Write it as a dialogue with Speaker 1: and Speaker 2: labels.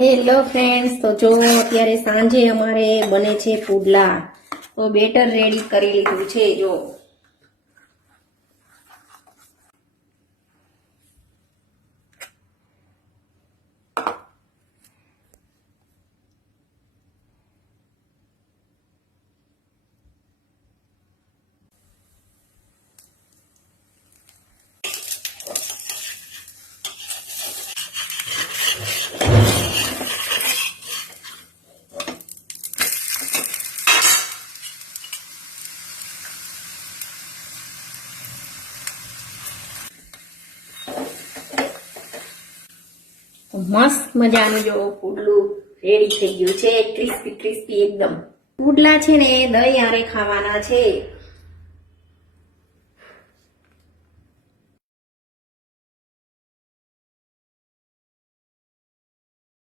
Speaker 1: Hello friends તો જો અત્યારે સાંજે અમારે બને છે પુડલા, તો બેટર રેડી કરી લીધું છે, જો. મસ્ત મજાનું જો પુડલું રેડી થઈ ગયું છે. ક્રિસ્પી ક્રિસ્પી એકદમ. પુડલા છે ને દહીં આરે ખાવાના છે.